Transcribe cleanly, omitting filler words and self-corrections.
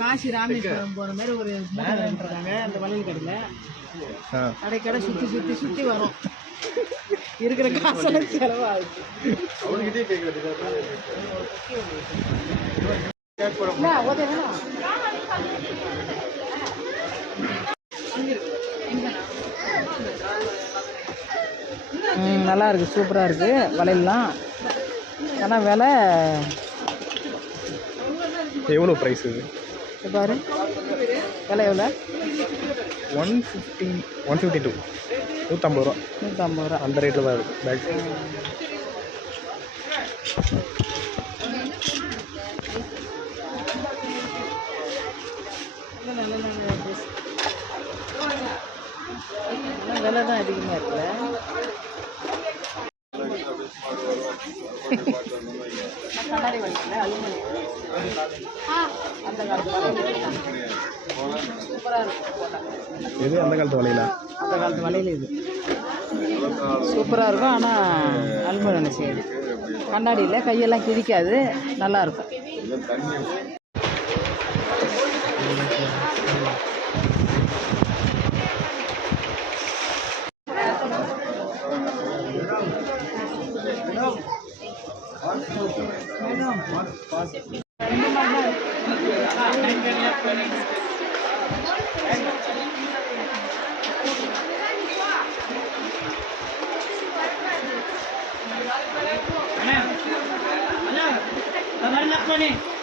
காசி ராமேஸ்வரம் போகிற மாதிரி ஒரு மூட்டை இருக்காங்க அந்த வளையல் கடையில் கடை சுற்றி சுற்றி சுற்றி வரும் இருக்கிற காசெல்லாம் செலவாகுது. நல்லா இருக்குது, சூப்பராக இருக்குது வளையல்லாம். ஆனால் விலை எவ்வளோ ப்ரைஸ் இது பாரு, விலை எவ்வளோ? 152 150 ரூபா. 150 ரூபா அந்த ரேட்டில் தான் இருக்குது பேக். விலை தான் அதிகமாக இருக்குல்ல. கண்ணாடி வலிக்கல அந்த சூப்பராக இருக்கும். இது அந்த காலத்து வலையில, அந்த காலத்து வலையில் இது சூப்பராக இருக்கும். ஆனால் அலுமினியம் செய்யுது, கண்ணாடியில் கையெல்லாம் கிழிக்காது, நல்லாயிருக்கும். Halo, kabar nak ni?